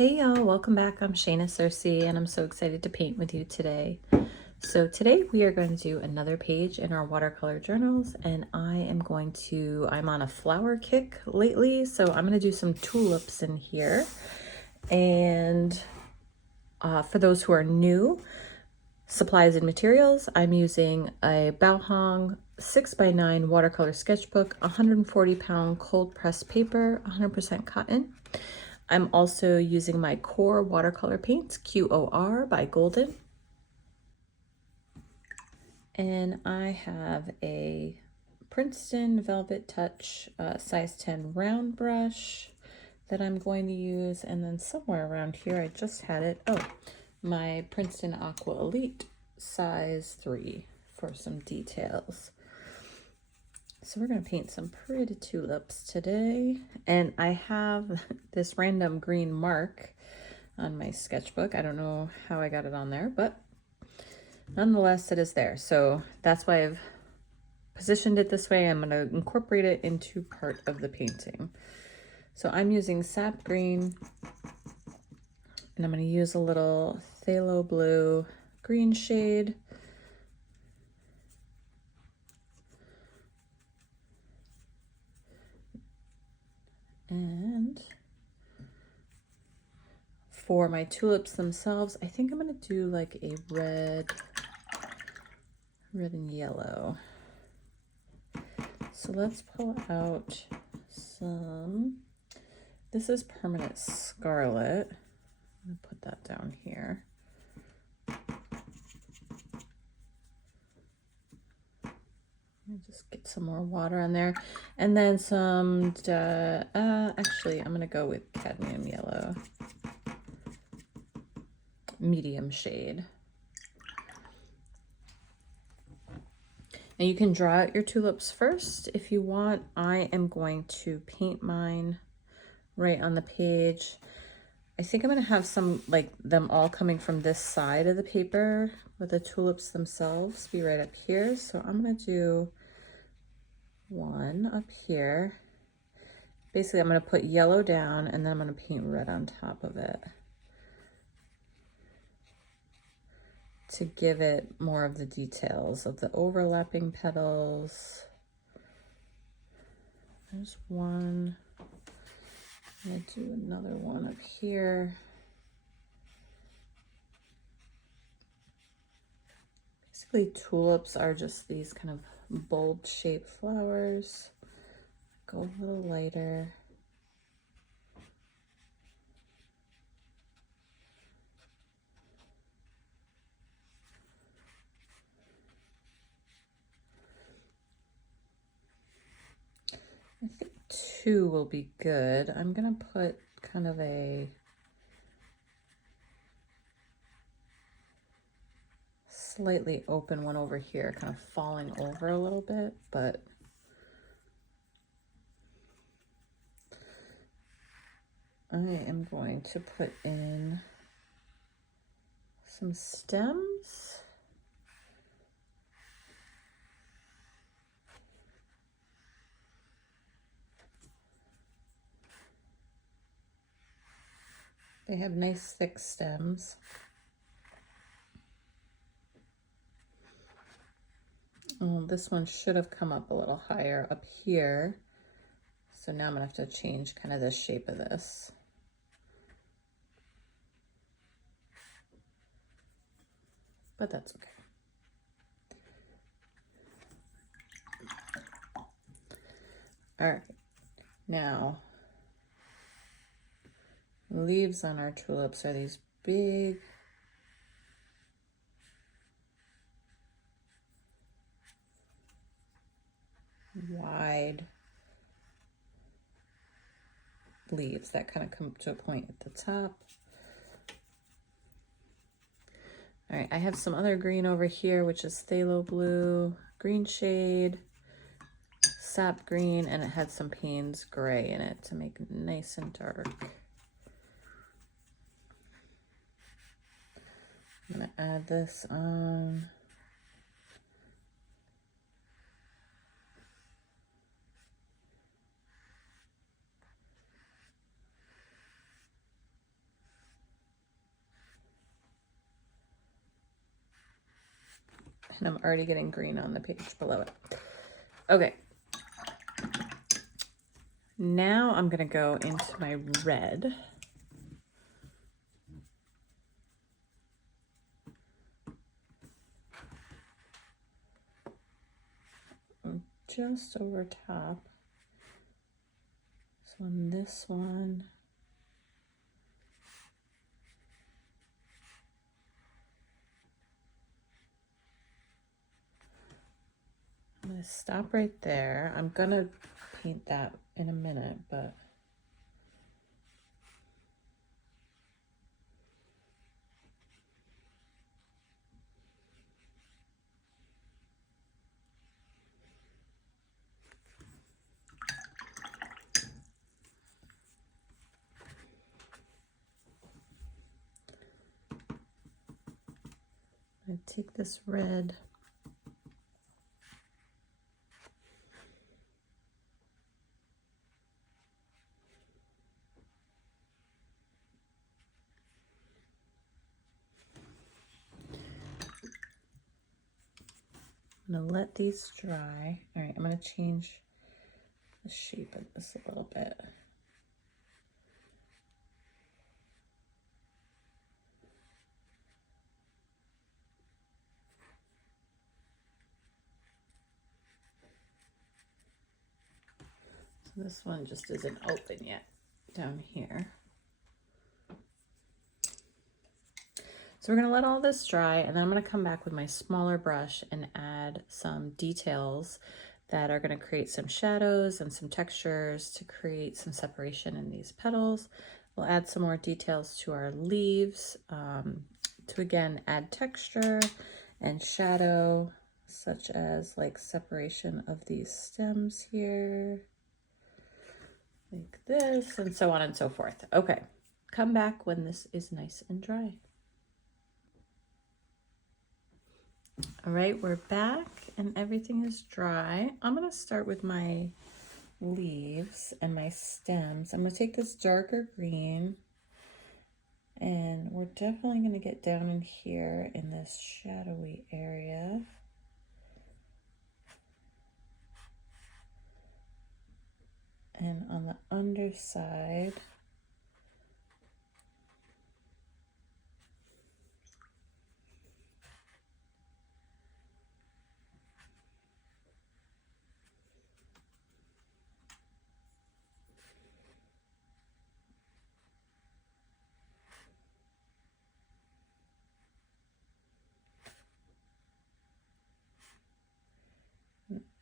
Hey y'all, welcome back. I'm Shayna Cersei and I'm so excited to paint with you today. So today we are going to do another page in our watercolor journals, and I'm on a flower kick lately, so I'm going to do some tulips in here. And for those who are new, supplies and materials, I'm using a Bauhong 6x9 watercolor sketchbook, 140-pound cold pressed paper, 100% cotton. I'm also using my Core watercolor paints, QOR by Golden. And I have a Princeton Velvet Touch size 10 round brush that I'm going to use. And then somewhere around here, I just had it. Oh, my Princeton Aqua Elite size 3 for some details. So we're going to paint some pretty tulips today. And I have this random green mark on my sketchbook. I don't know how I got it on there, but nonetheless, it is there. So that's why I've positioned it this way. I'm going to incorporate it into part of the painting. So I'm using sap green, and I'm going to use a little phthalo blue green shade. And for my tulips themselves, I think I'm going to do like a red and yellow. So let's pull out some, this is Permanent Scarlet. I'm going to put that down here. Just get some more water on there. And then some, actually, I'm going to go with cadmium yellow. Medium shade. And you can draw out your tulips first if you want. I am going to paint mine right on the page. I think I'm going to have some, like, them all coming from this side of the paper, with the tulips themselves be right up here. So I'm going to do one up here. Basically, I'm going to put yellow down, and then I'm going to paint red on top of it to give it more of the details of the overlapping petals. There's one. I'm going to do another one up here. Basically, tulips are just these kind of bulb shaped flowers. Go a little lighter. I think 2 will be good. I'm gonna put kind of a slightly open one over here, kind of falling over a little bit, but I am going to put in some stems. They have nice thick stems. Oh, this one should have come up a little higher up here. So now I'm gonna have to change kind of the shape of this. But that's okay. All right, now leaves on our tulips are these big wide leaves that kind of come to a point at the top. All right, I have some other green over here, which is phthalo blue, green shade, sap green, and it had some Payne's gray in it to make it nice and dark. I'm gonna add this on. and I'm already getting green on the page below it. Okay. Now I'm gonna go into my red. Just over top. So on this one, I'm gonna stop right there. I'm gonna paint that in a minute, but I take this red, I'm gonna let these dry. All right, I'm gonna change the shape of this a little bit. So this one just isn't open yet down here. So we're gonna let all this dry, and then I'm gonna come back with my smaller brush and add some details that are gonna create some shadows and some textures to create some separation in these petals. We'll add some more details to our leaves to again add texture and shadow, such as like separation of these stems here, like this, and so on and so forth. Okay, come back when this is nice and dry. All right, we're back and everything is dry. I'm gonna start with my leaves and my stems. I'm gonna take this darker green, and we're definitely gonna get down in here in this shadowy area. And on the underside,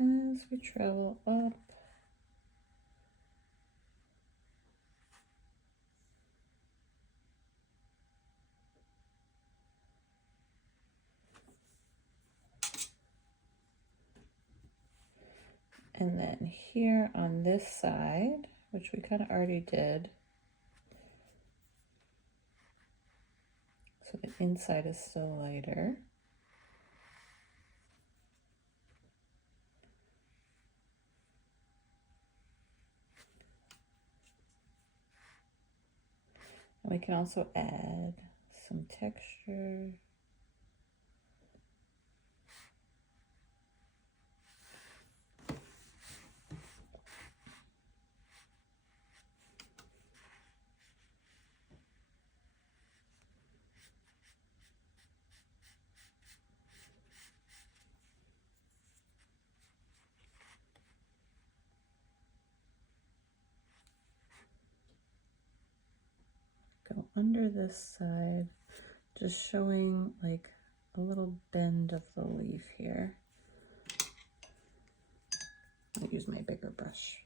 as we travel up, and then here on this side, which we kind of already did, so the inside is still lighter. And we can also add some texture. Go under this side, just showing like a little bend of the leaf here. I'll use my bigger brush.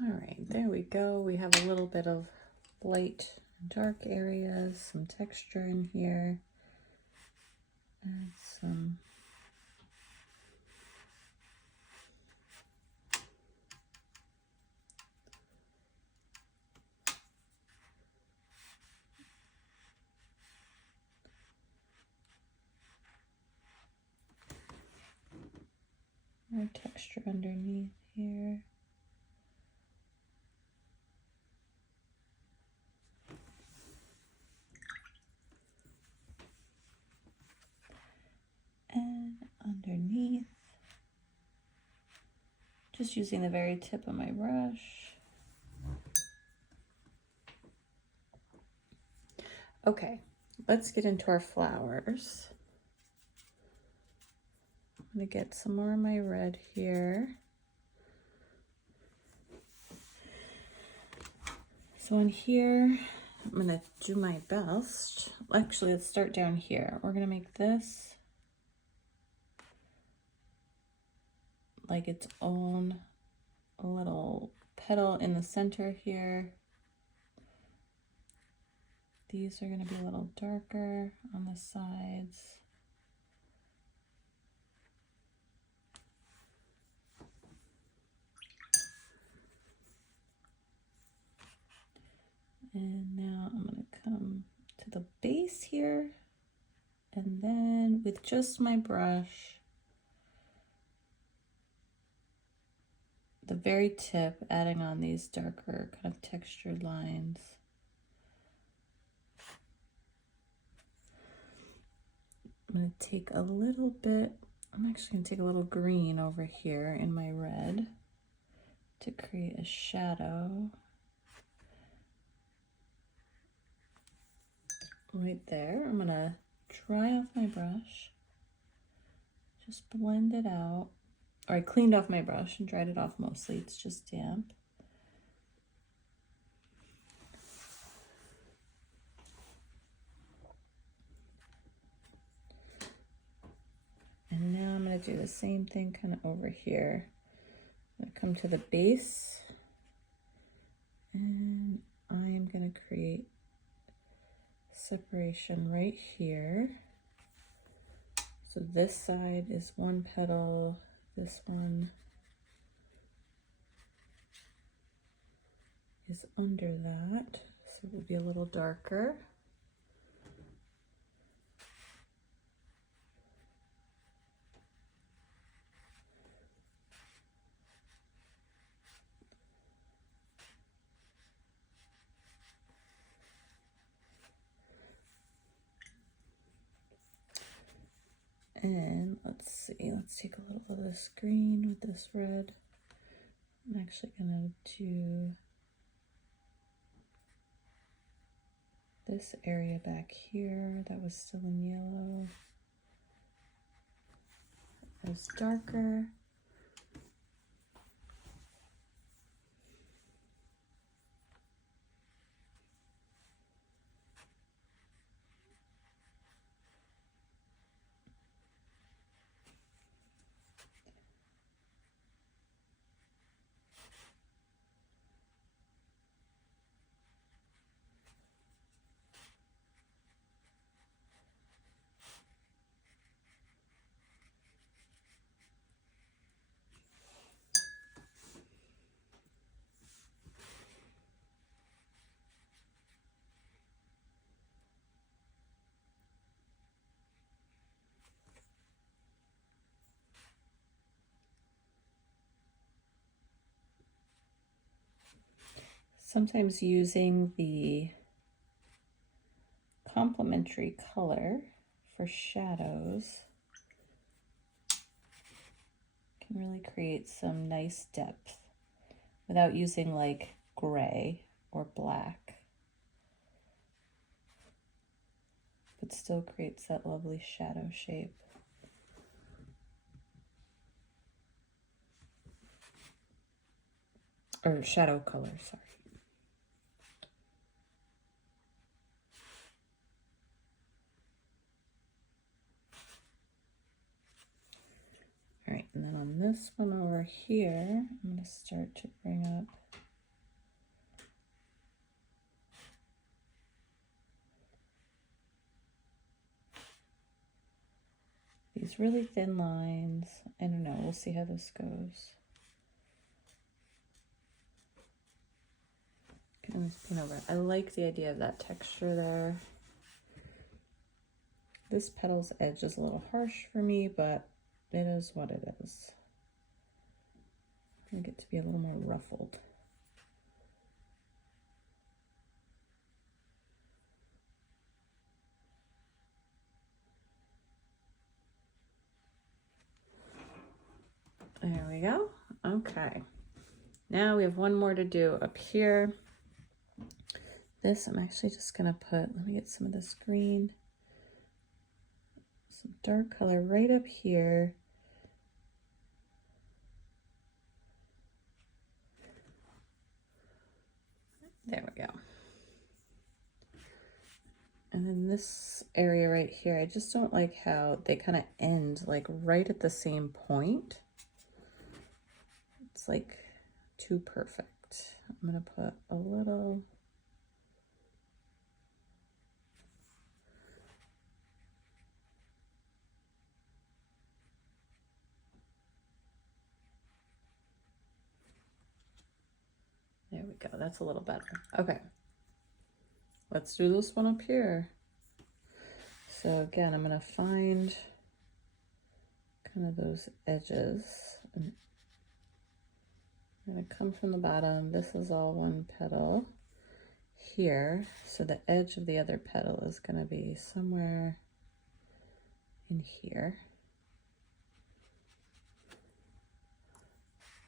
All right, there we go. We have a little bit of light dark areas, some texture in here. Add some more texture underneath here. And underneath, just using the very tip of my brush. Okay, let's get into our flowers. I'm gonna get some more of my red here. So in here, I'm gonna do my best. Actually, let's start down here. We're gonna make this like its own little petal in the center here. These are gonna be a little darker on the sides. And now I'm gonna come to the base here, and then with just my brush, the very tip, adding on these darker kind of textured lines. I'm gonna take a little bit, I'm actually gonna take a little green over here in my red to create a shadow. Right there. I'm gonna dry off my brush, just blend it out. Or I cleaned off my brush and dried it off mostly, it's just damp. And now I'm gonna do the same thing kind of over here. I'm gonna come to the base, and I'm gonna create separation right here. So this side is one petal, this one is under that, so it will be a little darker. And let's see, let's take a little bit of this green with this red. I'm actually gonna do this area back here that was still in yellow as darker. Sometimes using the complementary color for shadows can really create some nice depth without using like gray or black, but still creates that lovely shadow shape. Or shadow color, sorry. All right, and then on this one over here, I'm going to start to bring up these really thin lines. I don't know, we'll see how this goes. And just paint over it. I like the idea of that texture there. This petal's edge is a little harsh for me, but it is what it is. I want it to be a little more ruffled. There we go. Okay. Now we have one more to do up here. This I'm actually just gonna put, let me get some of this green, some dark color right up here. There we go. And then this area right here, I just don't like how they kind of end like right at the same point. It's like too perfect. I'm gonna put a little. There we go, that's a little better. Okay, let's do this one up here. So again, I'm gonna find kind of those edges. And I'm gonna come from the bottom. This is all one petal here. So the edge of the other petal is gonna be somewhere in here.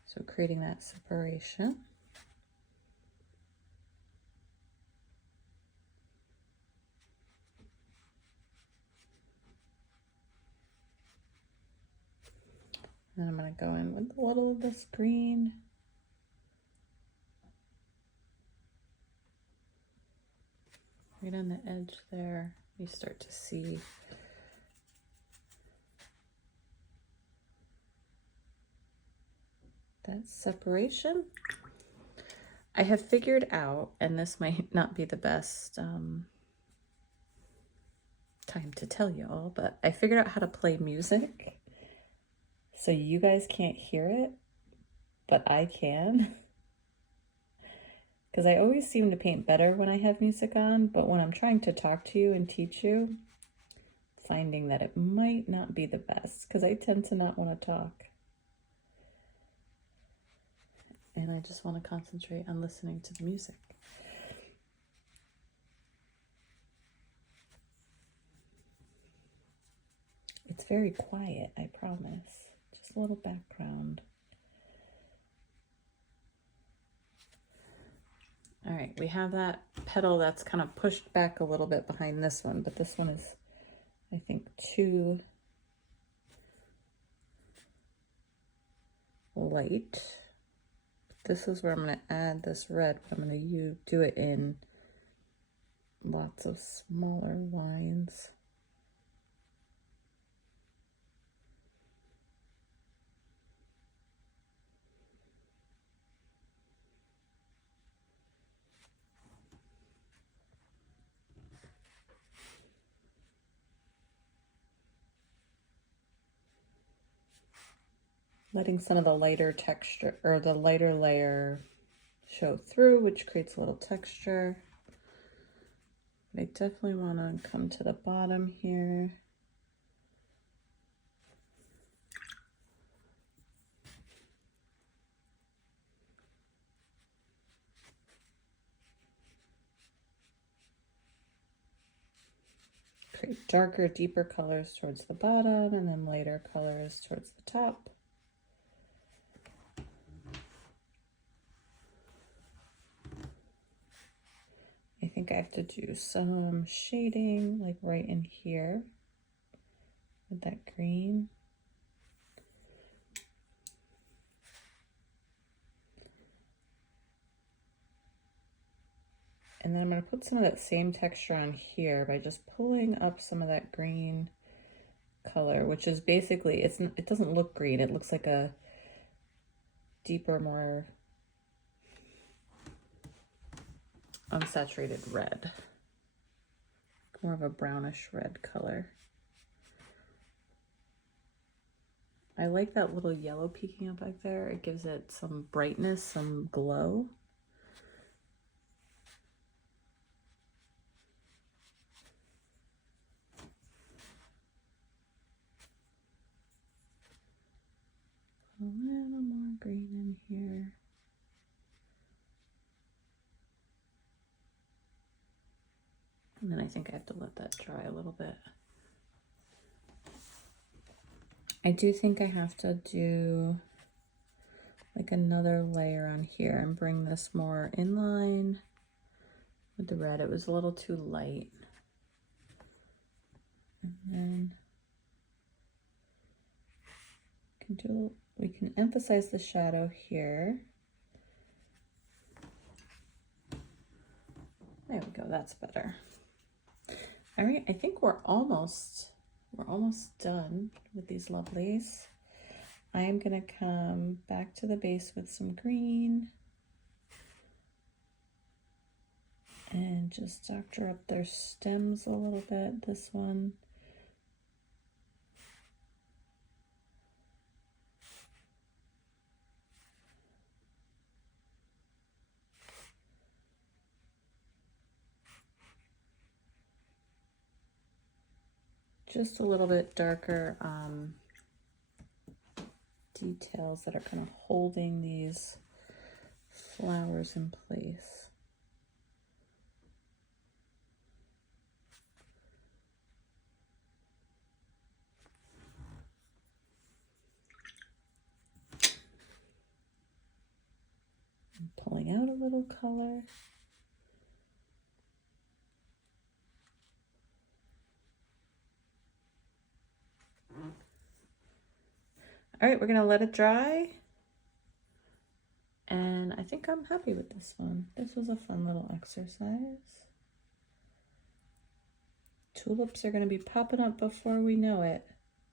So creating that separation. And I'm going to go in with a little of this green. Right on the edge there, you start to see that separation. I have figured out, and this might not be the best time to tell you all, but I figured out how to play music. So you guys can't hear it, but I can. Because I always seem to paint better when I have music on, but when I'm trying to talk to you and teach you, finding that it might not be the best, because I tend to not want to talk. And I just want to concentrate on listening to the music. It's very quiet, I promise. Just a little background. All right, we have that petal that's kind of pushed back a little bit behind this one, but this one is, I think, too light. This is where I'm going to add this red, but I'm going to do it in lots of smaller lines. Letting some of the lighter texture or the lighter layer show through, which creates a little texture. I definitely want to come to the bottom here. Create darker, deeper colors towards the bottom and then lighter colors towards the top. I think I have to do some shading like right in here with that green. And then I'm going to put some of that same texture on here by just pulling up some of that green color, which is basically, it doesn't look green. It looks like a deeper, more unsaturated red, more of a brownish red color. I like that little yellow peeking up back there. It gives it some brightness, some glow. A little more green in here. And then I think I have to let that dry a little bit. I do think I have to do like another layer on here and bring this more in line with the red. It was a little too light. And then we can emphasize the shadow here. There we go, that's better. All right, I think we're almost done with these lovelies. I'm gonna come back to the base with some green and just doctor up their stems a little bit. This one. Just a little bit darker details that are kind of holding these flowers in place. I'm pulling out a little color. All right, we're gonna let it dry. And I think I'm happy with this one. This was a fun little exercise. Tulips are gonna be popping up before we know it,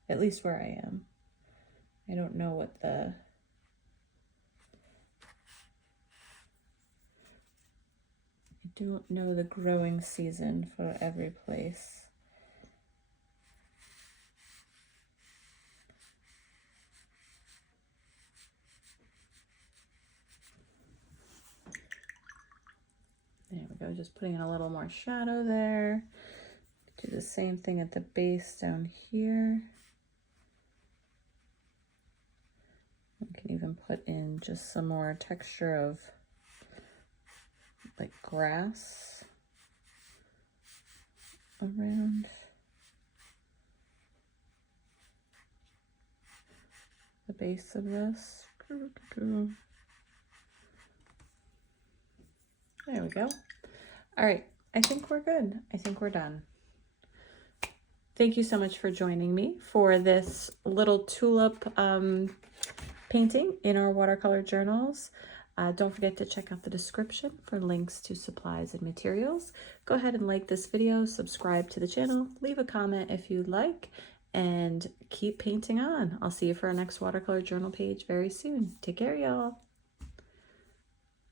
at least where I am. I don't know what I don't know the growing season for every place. There we go, just putting in a little more shadow there. Do the same thing at the base down here. We can even put in just some more texture of like grass around the base of this. There we go. All right, I think we're good. I think we're done. Thank you so much for joining me for this little tulip painting in our watercolor journals. Don't forget to check out the description for links to supplies and materials. Go ahead and like this video, subscribe to the channel, leave a comment if you'd like, and keep painting on. I'll see you for our next watercolor journal page very soon. Take care, y'all.